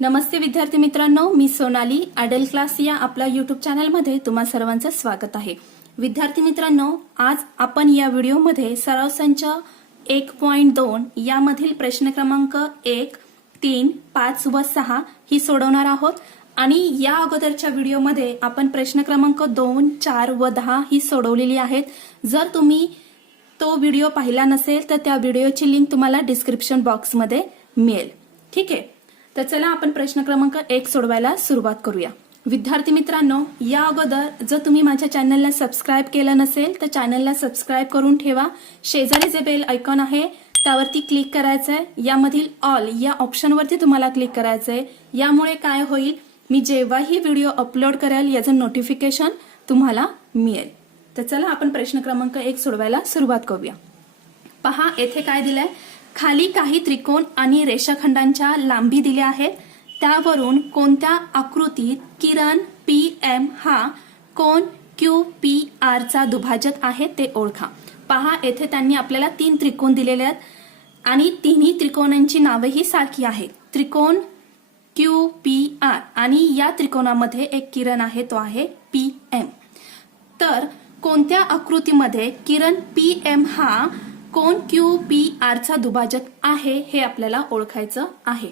नमस्ते विद्यार्थी मित्रांनो मी सोनाली ॲडल क्लास या आपल्या युट्यूब चॅनलमध्ये तुम्हा सर्वांचं स्वागत आहे. विद्यार्थी मित्रांनो आज आपण या व्हिडिओमध्ये सराव संच एक पॉइंट दोन यामधील प्रश्न क्रमांक एक तीन पाच व सहा ही सोडवणार आहोत. आणि या अगोदरच्या व्हिडिओमध्ये आपण प्रश्न क्रमांक दोन चार व दहा ही सोडवलेली आहेत. जर तुम्ही तो व्हिडिओ पाहिला नसेल तर त्या व्हिडिओची लिंक तुम्हाला डिस्क्रिप्शन बॉक्समध्ये मिळेल. ठीक आहे? तर चला आपण प्रश्न क्रमांक एक सोडवायला सुरुवात करूया. विद्यार्थी मित्रांनो या अगोदर जर तुम्ही माझ्या चॅनलला सबस्क्राईब केलं नसेल तर चॅनलला सबस्क्राईब करून ठेवा. शेजारी जे बेल आयकॉन आहे त्यावरती क्लिक करायचं आहे यामधील ऑल या ऑप्शनवरती तुम्हाला क्लिक करायचं आहे यामुळे काय होईल? मी जेव्हाही व्हिडिओ अपलोड करेल याचं नोटिफिकेशन तुम्हाला मिळेल. तर चला आपण प्रश्न क्रमांक एक सोडवायला सुरुवात करूया. पहा येथे काय दिलंय? खाली काही त्रिकोण आणि रेषाखंडांच्या लांबी दिल्या आहेत. त्यावरून कोणत्या आकृतीत किरण पी एम हा कोण क्यू पी आर चा दुभाजक आहे ते ओळखा. पहा येथे त्यांनी आपल्याला तीन त्रिकोण दिलेले आहेत आणि तिन्ही त्रिकोणांची नावेही सारखी आहेत. त्रिकोण क्यू पी आर आणि या त्रिकोणामध्ये एक किरण आहे तो आहे पी एम तर कोणत्या आकृतीमध्ये किरण पी एम हा कोण क्यू पी आरचा दुभाजक आहे हे आपल्याला ओळखायचं आहे.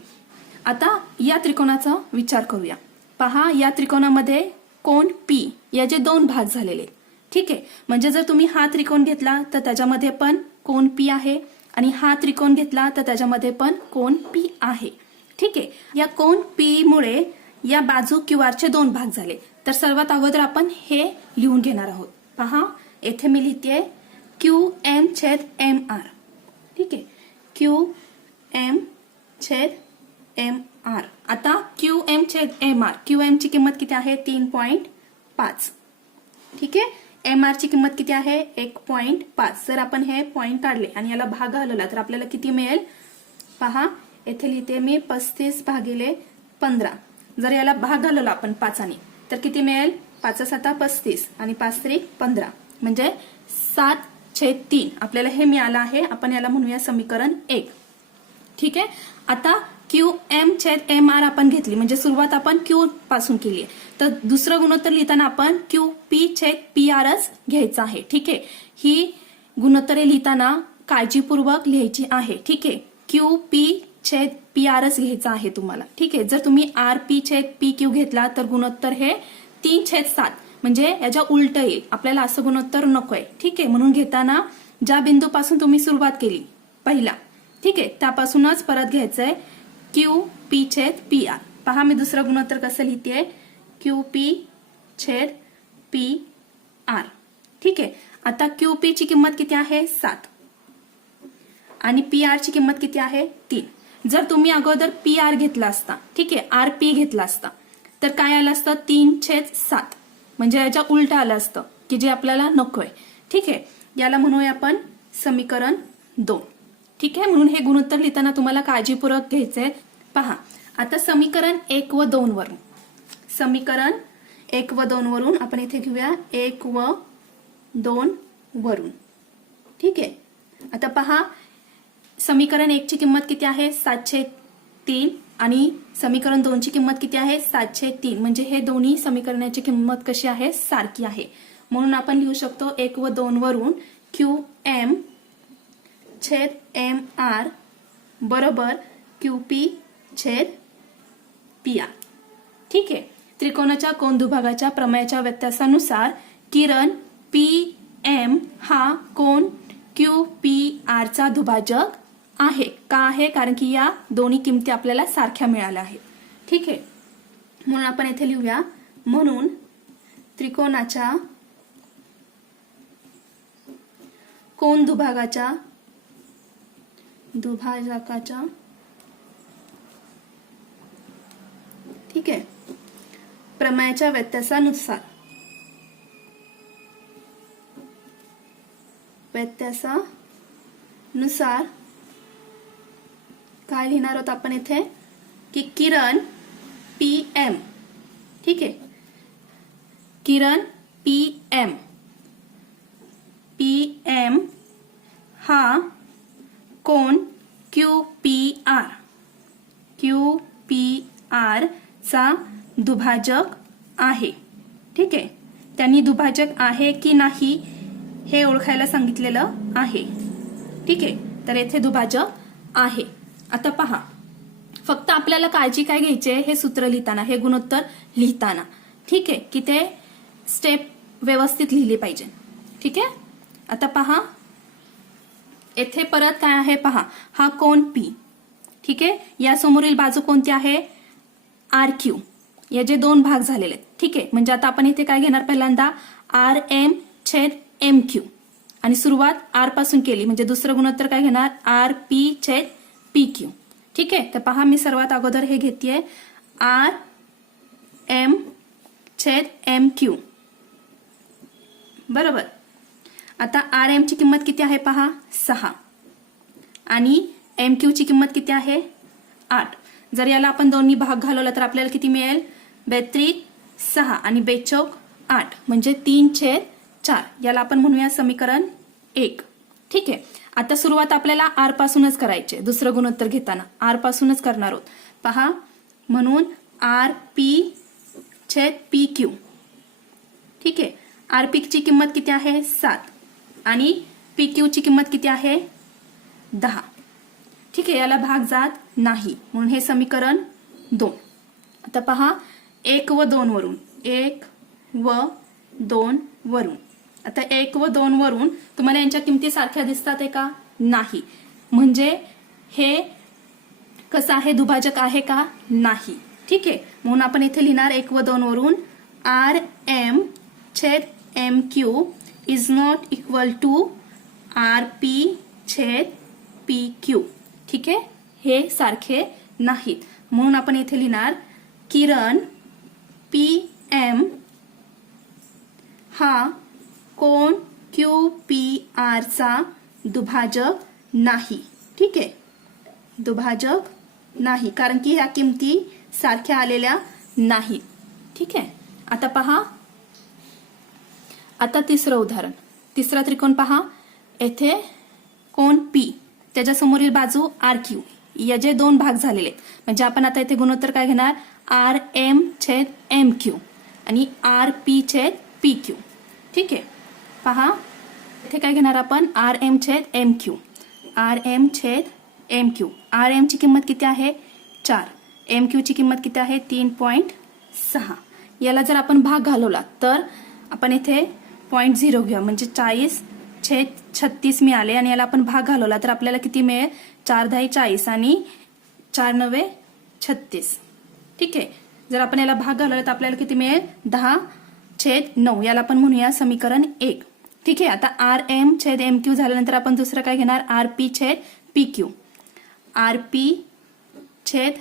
आता या त्रिकोणाचा विचार करूया. पहा या त्रिकोणामध्ये कोण पी याचे दोन भाग झालेले. ठीक आहे? म्हणजे जर तुम्ही हा त्रिकोण घेतला तर त्याच्यामध्ये पण कोण पी आहे? आणि हा त्रिकोण घेतला तर त्याच्यामध्ये पण कोण पी आहे? ठीक आहे? या कोण पी मुळे या बाजू क्यू आरचे दोन भाग झाले. तर सर्वात अगोदर आपण हे लिहून घेणार आहोत. पहा येथे मी लिहिते क्यू छेद एम आर. ठीक आहे? क्यू एम छेद एम आर आता क्यू एम छेद एम आर क्यू एम ची किंमत किती आहे? तीन पॉइंट पाच. ठीक आहे? एम आर ची किंमत किती आहे? एक पॉइंट पाच. जर आपण हे पॉइंट काढले आणि याला भाग घालवला तर आपल्याला किती मिळेल? पहा येथे लिहिते मी पस्तीस भागिले पंधरा. जर याला भाग घालवला आपण पाचाने तर किती मिळेल? पाच साता पस्तीस. आणि पाच त्रिक पंधरा. म्हणजे सात छेद तीन. आपल्याला हे मिळालं आहे. आपण याला म्हणूया समीकरण एक. ठीक आहे? आता क्यू एम छेद एम आर आपण घेतली. म्हणजे सुरुवात आपण क्यू पासून केली आहे. तर दुसरं गुणोत्तर लिहिताना आपण क्यू पी छेद पी आरच घ्यायचं आहे. ठीक आहे? ही गुणोत्तरे लिहिताना काळजीपूर्वक लिहायची आहे. ठीक आहे? क्यू पी छेद पी आरच घ्यायचं आहे तुम्हाला. ठीक आहे? जर तुम्ही आर पी छेद पी क्यू घेतला तर गुणोत्तर हे तीन छेद सात. म्हणजे याच्या उलट येईल आपल्याला असं गुणोत्तर नकोय. ठीक आहे म्हणून घेताना ज्या बिंदूपासून तुम्ही सुरुवात केली पहिला ठीक आहे त्यापासूनच परत घ्यायचंय क्यू पी छेद पी आर पहा मी दुसरं गुणोत्तर कसं लिहिते क्यू पी छेद पी आर ठीक आहे आता क्यू पी ची किंमत किती आहे? सात. आणि पी आर ची किंमत किती आहे? तीन. जर तुम्ही अगोदर पी आर घेतला असता ठीक आहे आर पी घेतला असता तर काय आलं असतं? तीन छेद सात. म्हणजे याच्या उलट आलं असतं की जे आपल्याला नकोय. ठीक आहे? याला म्हणूया आपण समीकरण दोन. ठीक आहे? म्हणून हे गुणोत्तर लिहिताना तुम्हाला काळजीपूर्वक घ्यायचंय. पहा आता समीकरण एक व दोन वरून. समीकरण एक व दोन वरून आपण इथे घेऊया. एक व दोन वरून. ठीक आहे? आता पहा समीकरण एकची किंमत किती आहे? सातशे तीन आणि समीकरण दोनची किंमत किती आहे? सातशे तीन. म्हणजे हे दोन्ही समीकरणाची किंमत कशी आहे? सारखी आहे. म्हणून आपण लिहू शकतो एक व दोन वरून क्यू एम छेद एम आर बरोबर क्यू पी छेद पी आर. ठीक आहे? त्रिकोणाच्या कोण दुभागाच्या प्रमेयाच्या व्यत्यासानुसार किरण पी एम हा कोण क्यू पी आरचा दुभाजक आहे. का आहे? कारण की या दोन्ही किमती आपल्याला सारख्या मिळाल्या आहेत. ठीक आहे. म्हणून आपण इथे लिहूया. म्हणून त्रिकोणाच्या कोण दुभागाच्या दुभाजकाच्या ठीक आहे. प्रमायाच्या व्यत्यासानुसार. व्यत्यासानुसार काय लिहिणार आहोत आपण इथे की किरण पी एम. ठीक आहे? किरण पी एम. पी एम हा कोण Q P R. Q P R चा दुभाजक आहे. ठीक आहे? त्यांनी दुभाजक आहे की नाही हे ओळखायला सांगितलेलं आहे. ठीक आहे? तर येथे दुभाजक आहे. आता पहा. फक्त आपल्याला काळजी काय घ्यायची आहे? हे सूत्र लिहिताना हे गुणोत्तर लिहिताना. ठीक आहे? की ते स्टेप व्यवस्थित लिहिली पाहिजे. ठीक आहे? आता पहा. येथे परत काय आहे पहा? हा कोण पी ठीक आहे? या समोरील बाजू कोणती आहे? आर क्यू याचे दोन भाग झालेले आहेत. ठीक आहे? म्हणजे आता आपण इथे काय घेणार पहिल्यांदा? आर एम छेद एम क्यू आणि सुरुवात आरपासून केली. म्हणजे दुसरं गुणोत्तर काय घेणार? आर पी छेद पी क्यू ठीक आहे? तर पहा मी सर्वात अगोदर हे घेतेय. आर एम छेद एम क्यू. बरोबर? आता आर एम ची किंमत किती आहे पहा? सहा. आणि एम क्यू ची किंमत किती आहे? आठ. जर याला आपण दोन्ही भाग घालवला तर आपल्याला किती मिळेल? बेत्रिक सहा. आणि बेचौक आठ. म्हणजे तीन छेद चार. याला आपण म्हणूया समीकरण एक. ठीक आहे. आता सुरुवात आपल्याला आर पासूनच करायची. दुसरं गुणोत्तर घेताना आर पासूनच करणार आहोत. पहा म्हणून आर पी छेद पी क्यू ठीक आहे. आर पी ची किंमत किती आहे? सात. आणि पी क्यू ची किंमत किती आहे? दहा. ठीक आहे याला भाग जात नाही. म्हणून हे समीकरण दोन. आता पहा एक व दोन वरून. एक व दोन वरून. आता एक व दोन वरून तुम्हाला यांच्या किमती सारख्या दिसतात आहे का? नाही. म्हणजे हे कसं आहे? दुभाजक आहे का? नाही. ठीक आहे. म्हणून आपण इथे लिहिणार एक व दोन वरून आर एम छेद M Q is not equal to R P छेद पी क्यू. ठीक आहे? हे सारखे नाहीत. म्हणून आपण इथे लिहिणार किरण पी एम हा कोण? क्यू पी आरचा दुभाजक नाही. ठीक आहे? दुभाजक नाही. कारण की ह्या किमती सारख्या आलेल्या नाही. ठीक आहे? आता पहा. आता तिसरं उदाहरण. तिसरा त्रिकोण पहा. येथे कोण? पी. त्याच्यासमोरील बाजू आर क्यू. याचे दोन भाग झालेले आहेत. म्हणजे आपण आता इथे गुणोत्तर काय घेणार? आर एम छेद एम क्यू. आणि आर पी छेद पी क्यू. ठीक आहे? पहा. इथे काय घेणार आपण? आर एम छेद एम क्यू आर एम छेद एम क्यू आर एमची किंमत किती आहे? चार. एम क्यूची किंमत किती आहे? तीन पॉईंट सहा. याला जर आपण भाग घालवला तर आपण इथे पॉईंट झिरो घेऊया. म्हणजे चाळीस छेद छत्तीस मिळाले आणि याला आपण भाग घालवला तर आपल्याला किती मिळेल? चार दहा चाळीस आणि चार नव्वे छत्तीस. ठीक आहे? जर आपण याला भाग घालवला तर आपल्याला किती मिळेल? दहा छेद नऊ. याला आपण म्हणूया समीकरण एक. ठीक आहे आता आर एम छेद एम क्यू झाल्यानंतर आपण दुसरं काय घेणार? आर पी छेद पी क्यू आर पी छेद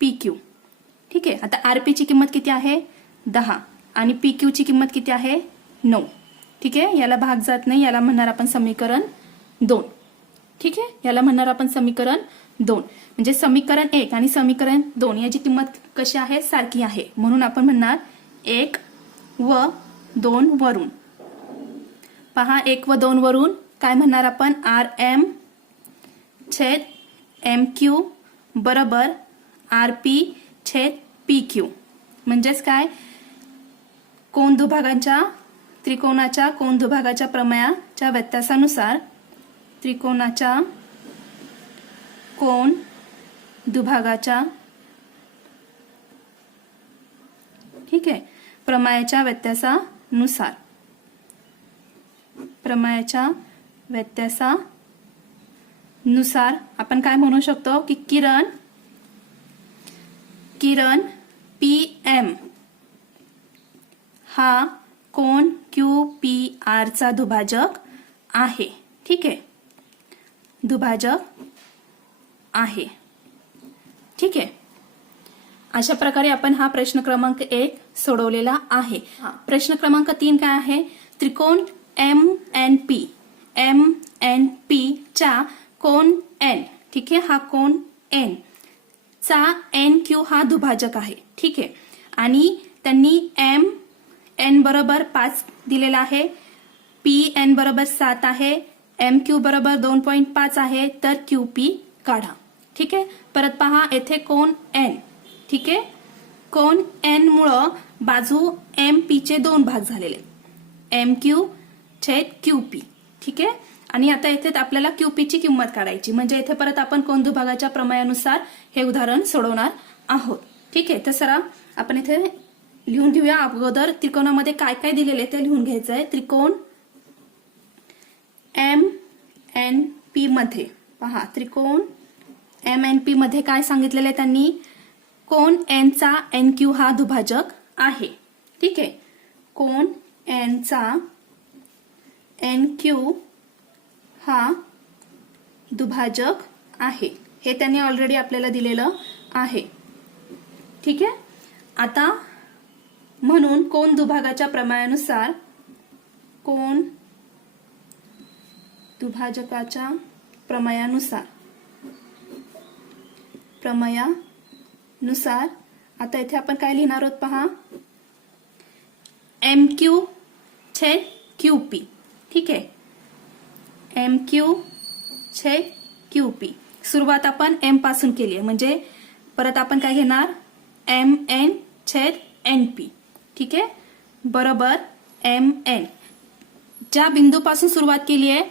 पी क्यू ठीक आहे आता आर पीची किंमत किती आहे? दहा. आणि पी क्यूची किंमत किती आहे? नऊ. ठीक आहे याला भाग जात नाही याला म्हणणार आपण समीकरण दोन. ठीक आहे याला म्हणणार आपण समीकरण दोन. म्हणजे समीकरण एक आणि समीकरण दोन याची किंमत कशी आहे? सारखी आहे. म्हणून आपण म्हणणार एक व दोन वरून. पहा एक व दोन वरून. काय म्हणणार आपण? आर एम छेद एम क्यू बरोबर. आर पी छेद पी क्यू. म्हणजेच काय? कोण दुभागांच्या त्रिकोणाच्या कोण दुभागाच्या प्रमेयाच्या व्यत्यासानुसार त्रिकोणाच्या कोण दुभागाच्या ठीक आहे प्रमायाच्या व्यत्यासानुसार. प्रमेयाच्या व्यत्यासानुसार आपण काय म्हणू शकतो की किरण किरण पी एम हा कोण क्यू पी आरचा दुभाजक आहे. ठीक आहे? दुभाजक आहे. ठीक आहे? अशा प्रकारे आपण हा प्रश्न क्रमांक एक सोडवलेला आहे. प्रश्न क्रमांक तीन काय आहे? त्रिकोण M N P M N P कोन कोण एन ठीक आहे? हा कोण एन चा एन क्यू हा दुभाजक आहे. ठीक आहे? आणि त्यांनी एम एन बरोबर पाच दिलेला आहे. पी एन बरोबर सात आहे. एम क्यू बरोबर दोन पॉईंट पाच आहे. तर क्यू पी काढा. ठीक आहे? परत पहा येथे कोण एन ठीक आहे? कोण एन मुळं बाजू एम पीचे दोन भाग झालेले. एम क्यू छेद क्यू पी ठीक आहे? आणि आता इथे आपल्याला क्यू किंमत काढायची. म्हणजे इथे परत आपण कोण दुभागाच्या प्रमायानुसार हे उदाहरण सोडवणार आहोत. ठीक आहे? तर सरा आपण इथे लिहून घेऊया. अगोदर त्रिकोणामध्ये काय काय दिलेले ते लिहून घ्यायचं आहे त्रिकोण एम एन पी मध्ये. पहा त्रिकोण एम एन पी मध्ये काय सांगितलेलं आहे त्यांनी? कोण एन चा एन क्यू हा दुभाजक आहे. ठीक आहे? कोण एन चा एन क्यू हा दुभाजक आहे. हे त्यांनी ऑलरेडी आपल्याला दिलेलं आहे. ठीक आहे? आता म्हणून कोण दुभागाच्या प्रमाणानुसार कोण दुभाजकाच्या प्रमयानुसार प्रमयानुसार आता इथे आपण काय लिहिणार आहोत पहा? एम क्यू छे क्यू पी. ठीक आहे. एम क्यू छे क्यू पी सुरुवात आपण एमपासून केली आहे. म्हणजे परत आपण काय घेणार? एम एन छेद एन पी ठीक आहे? बरोबर. एम एन ज्या बिंदूपासून सुरुवात केली आहे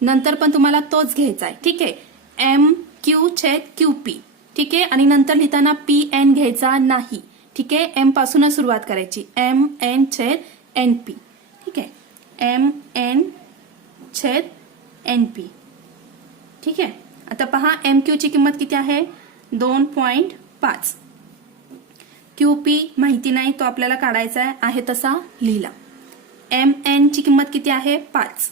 नंतर पण तुम्हाला तोच घ्यायचा आहे. ठीक आहे? एम क्यू छेद क्यू पी ठीक आहे? आणि नंतर लिहिताना पी एन घ्यायचा नाही. ठीक आहे? एम पासूनच सुरुवात करायची. एम एन छेद एन पी एम एन छेद एन पी. ठीक आहे? आता पहा एम क्यूची किंमत किती आहे? दोन पॉइंट पाच. क्यू पी माहिती नाही तो आपल्याला काढायचा आहे आहे तसा लिहिला. एम एन ची किंमत किती आहे? पाच.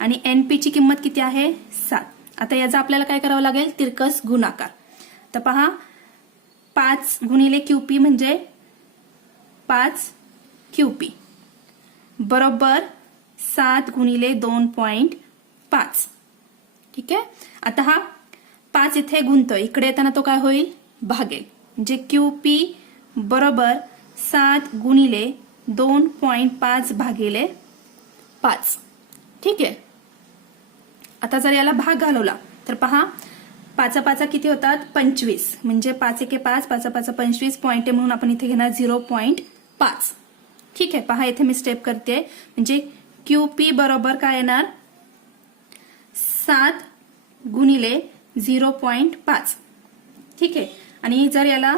आणि एन पी ची किंमत किती आहे? सात. आता याचा आपल्याला काय करावं लागेल? तिरकस गुणाकार. तर पहा पाच गुणिले क्यू पी म्हणजे पाच क्यू पी. बरोबर सात गुणिले दोन पॉइंट पाच. ठीक आहे? आता हा पाच इथे गुंतोय. इकडे येताना तो काय होईल? भागेल. म्हणजे क्यू पी बरोबर सात गुणिले दोन पॉइंट पाच भागिले पाच. ठीक आहे? आता जर याला भाग घालवला तर पहा पाचा पाचा किती होतात? पंचवीस. म्हणजे पाच एके पाच पाचा पाचा पंचवीस पॉईंट आहे म्हणून आपण इथे घेणार झिरो पॉईंट पाच. ठीक आहे पहा इथे मी स्टेप करते. म्हणजे क्यू पी बरोबर काय येणार? सात गुणिले झिरो पॉईंट पाच. ठीक आहे आणि जर याला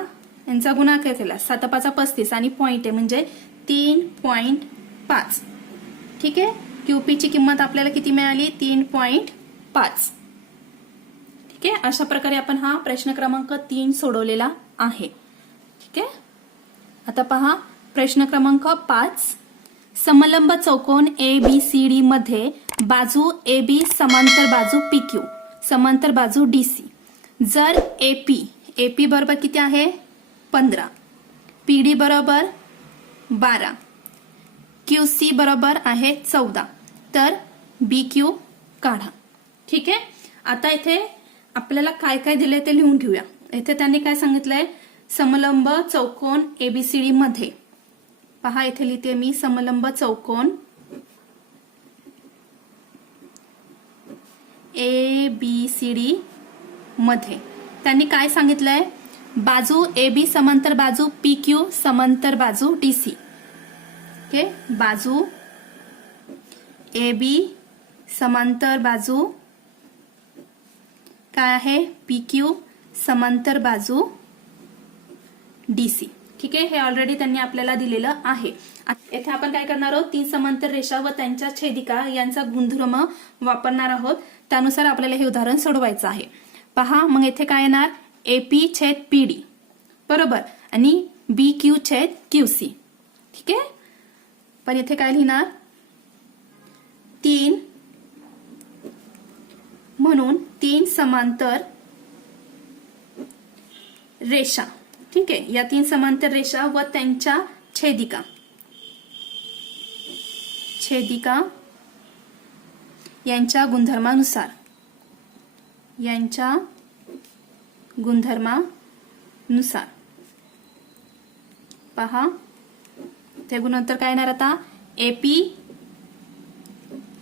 यांचा गुणाकार केला सात पाचा पस्तीस आणि पॉईंट आहे म्हणजे तीन पॉईंट पाच. ठीक आहे क्यूपीची किंमत आपल्याला किती मिळाली? तीन पॉईंट पाच. ठीक आहे अशा प्रकारे आपण हा प्रश्न क्रमांक तीन सोडवलेला आहे. ठीक आहे आता पहा प्रश्न क्रमांक पाच. समलंब चौकोन ए बी सी डी मध्ये बाजू ए बी समांतर बाजू पी क्यू समांतर बाजू डी सी जर ए पी ए पी बरोबर किती आहे? पंधरा. पी डी बरोबर बारा. क्यू सी बरोबर आहे चौदा. तर बी क्यू काढा. ठीक आहे? आता इथे आपल्याला काय काय दिले ते लिहून घेऊया. इथे त्यांनी काय सांगितलंय? समलंब चौकोन एबीसीडी मध्ये. पहा इथे लिहिते मी समलंब चौकोन. ए बी सी डी मध्ये. त्यांनी काय सांगितलंय? बाजू ए बी समांतर बाजू पी क्यू समांतर बाजू डी सी ओके बाजू ए बी समांतर बाजू काय आहे? पी क्यू समांतर बाजू डी सी ठीक आहे? हे ऑलरेडी त्यांनी आपल्याला दिलेलं आहे. येथे आपण काय करणार आहोत? तीन समांतर रेषा व त्यांच्या छेदिका यांचा गुणधर्म वापरणार आहोत. त्यानुसार आपल्याला हे उदाहरण सोडवायचं आहे. पहा मग येथे काय येणार? एपी छेद पी डी बरोबर. आणि बी क्यू छेद क्यू सी ठीक आहे? पण येथे काय लिहिणार? तीन. म्हणून तीन समांतर रेषा. ठीक आहे. या तीन समांतर रेषा व त्यांच्या छेदिका. छेदिका यांच्या गुणधर्मानुसार. यांच्या गुणधर्मानुसार. पहा. ते गुणोत्तर काय येणार आता? एपी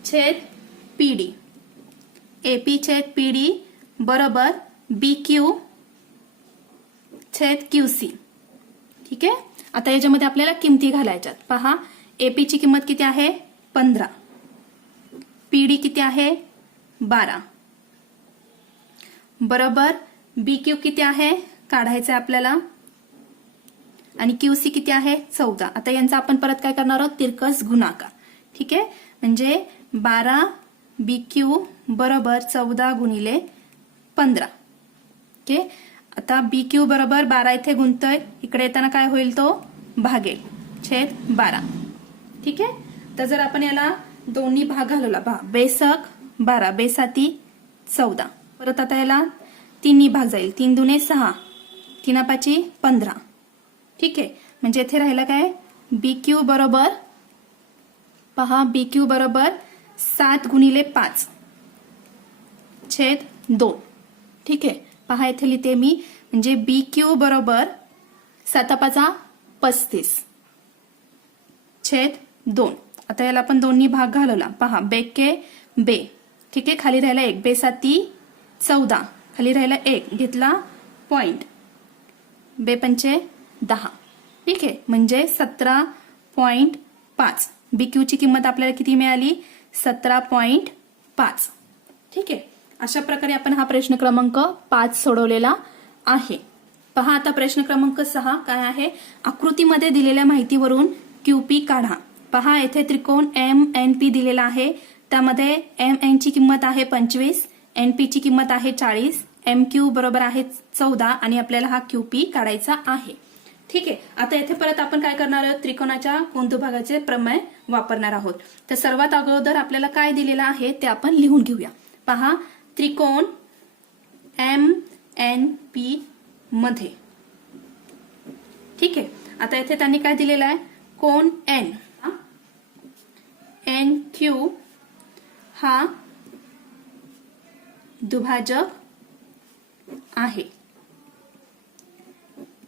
छेद पीडी एपी छेद पीडी बरोबर बी क्यू छेद क्यूसी ठीक आहे? आता याच्यामध्ये आपल्याला किमती घालायच्यात. पहा एपी ची किंमत किती आहे? पंधरा. पीडी किती आहे? बारा. बरोबर बी क्यू किती आहे? काढायचं आहे आपल्याला. आणि क्यू सी किती आहे? चौदा. आता यांचा आपण परत काय करणार आहोत? तिरकस गुणाकार. ठीक आहे? म्हणजे बारा बी क्यू बरोबर चौदा गुणिले पंधरा. ओके? आता बी क्यू बरोबर बारा इथे गुंतोय. इकडे येताना काय होईल तो? भागेल छेद बारा. ठीक आहे? तर जर आपण याला दोन्ही भाग घालवला बा बेसक बारा बेसाती चौदा. परत आता याला तिन्ही भाग जाईल. तीन दुने सहा. तीना पाची पंधरा. ठीक आहे? म्हणजे इथे राहिलं काय? बी क्यू बरोबर पहा बी क्यू बरोबर सात गुणिले पाच. छेद दोन. ठीक आहे? पहा इथे लिहिते मी म्हणजे बी क्यू बरोबर सातापाचा पस्तीस. छेद दोन. आता याला आपण दोन्ही भाग घालवला. पहा बेके बे. ठीक आहे खाली राहिला एक. बे साती चौदा. खाली राहिला एक. घेतला पॉइंट बे पंचे दहा. ठीक आहे म्हणजे सतरा पॉइंट पाच. बी क्यूची किंमत आपल्याला किती मिळाली? सतरा पॉइंट पाच. ठीक आहे. अशा प्रकारे आपण हा प्रश्न क्रमांक पाच सोडवलेला आहे. पहा आता प्रश्न क्रमांक सहा काय आहे? आकृतीमध्ये दिलेल्या माहितीवरून क्यूपी काढा. पहा येथे त्रिकोण एम एन पी दिलेला आहे. त्यामध्ये एम एन ची किंमत आहे पंचवीस एन पी ची किंमत आहे चाळीस एम क्यू बरोबर आहे चौदा आणि आपल्याला हा क्यू पी काढायचा आहे. ठीक आहे आता येथे परत आपण काय करणार आहोत? त्रिकोणाच्या कोणत्या प्रमेय वापरणार आहोत. तर सर्वात अगोदर आपल्याला काय दिलेलं आहे ते आपण लिहून घेऊया. पहा त्रिकोण एम एन पी मध्ये. ठीक आहे? आता येथे त्यांनी काय दिलेलं आहे? कोण एन एन क्यू हा दुभाजक आहे.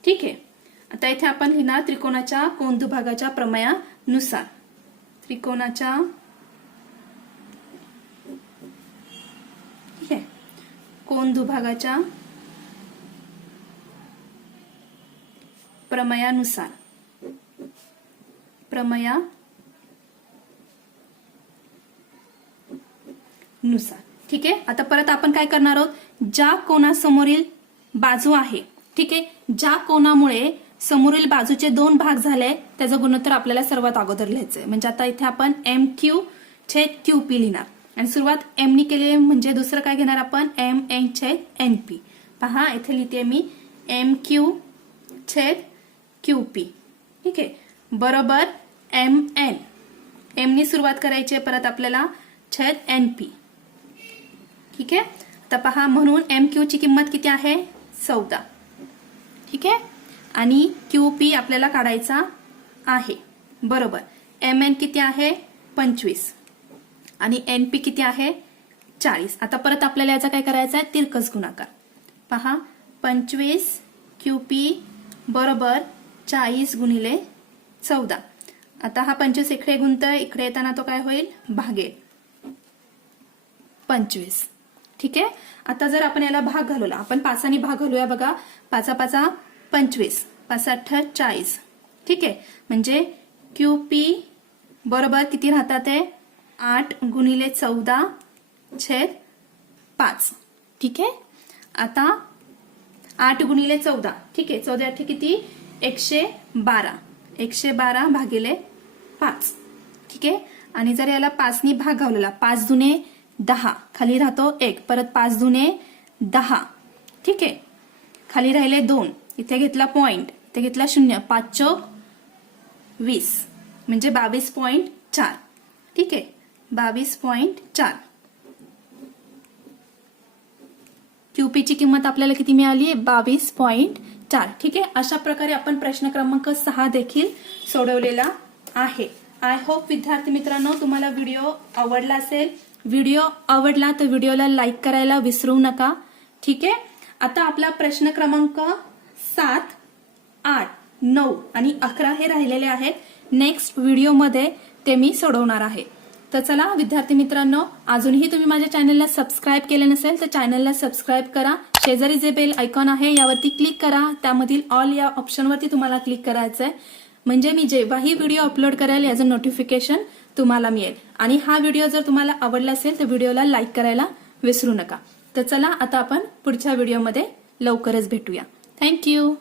ठीक आहे? आता इथे आपण लिहिणार त्रिकोणाच्या कोण दुभागाच्या प्रमयानुसार. त्रिकोणाच्या ठीक आहे कोण दुभागाच्या प्रमयानुसार. प्रमया नुसार ठीक आहे? आता परत आपण काय करणार आहोत? ज्या कोणासमोरील बाजू आहे ठीक आहे? ज्या कोणामुळे समोरील बाजूचे दोन भाग झाले त्याचं गुणोत्तर आपल्याला सर्वात अगोदर लिहायचंय. म्हणजे आता इथे आपण एम क्यू छेद क्यू पी लिहिणार. आणि सुरुवात एमनी केली म्हणजे दुसरं काय घेणार आपण? एम एन छेद एन पी पहा इथे लिहिते मी एम क्यू छेद क्यू पी ठीक आहे? बरोबर एम एन एमनी सुरुवात करायची आहे परत आपल्याला छेद एन पी ठीक आहे? आता पहा म्हणून एम क्यू ची किंमत किती आहे? चौदा. ठीक आहे? आणि क्यू पी आपल्याला काढायचा आहे. बरोबर. एम एन किती आहे? पंचवीस. आणि एन पी किती आहे? चाळीस. आता परत आपल्याला याचा काय करायचा आहे तिरकस गुणाकार. पहा पंचवीस क्यू पी बरोबर चाळीस गुणिले चौदा. आता हा पंचवीस इकडे गुंतय इकडे येताना तो काय होईल? भागेल. पंचवीस. ठीक आहे? आता जर आपण याला भाग घालवला आपण पाचानी भाग घालूया बघा. पाचा पाचा पंचवीस. पाच अठ्ठ चाळीस. ठीक आहे? म्हणजे क्यू पी बरोबर किती राहतात ते? आठ गुणिले चौदा छेद पाच. ठीक आहे? आता आठ गुणिले चौदा. ठीक आहे? चौदा आठ किती? एकशे बारा. एकशे बारा भागिले पाच. ठीक आहे? आणि जर याला पाचनी भाग गावलेला पाच दुने दहा. खाली राहतो एक. परत पाच दुने दहा. ठीक आहे? खाली राहिले दोन. इथे घेतला पॉइंट इथे घेतला शून्य. पाच चौक वीस. म्हणजे बावीस पॉइंट चार. ठीक आहे? बावीस पॉइंट चार. क्यूपीची किंमत आपल्याला किती मिळाली आहे? बावीस पॉइंट चार. ठीक आहे? अशा प्रकारे आपण प्रश्न क्रमांक सहा देखील सोडवलेला आहे. आय होप विद्यार्थी मित्रांनो तुम्हाला व्हिडिओ आवडला असेल. व्हिडिओ आवडला तर व्हिडिओला लाईक करायला विसरू नका. ठीक आहे? आता आपला प्रश्न क्रमांक सात आठ नऊ आणि अकरा हे राहिलेले आहेत. नेक्स्ट व्हिडिओमध्ये ते मी सोडवणार आहे. तर चला विद्यार्थी मित्रांनो अजूनही तुम्ही माझ्या चॅनलला सबस्क्राईब केले नसेल तर चॅनलला सबस्क्राईब करा. शेजारी जे बेल आयकॉन आहे यावरती क्लिक करा. त्यामधील ऑल या ऑप्शनवरती तुम्हाला क्लिक करायचं आहे म्हणजे मी जेव्हाही व्हिडिओ अपलोड करेल याचं नोटिफिकेशन तुम्हाला मिळेल. आणि हा व्हिडिओ जर तुम्हाला आवडला असेल तर व्हिडिओला लाईक करायला विसरू नका. तर चला आता आपण पुढच्या व्हिडिओमध्ये लवकरच भेटूया. थँक्यू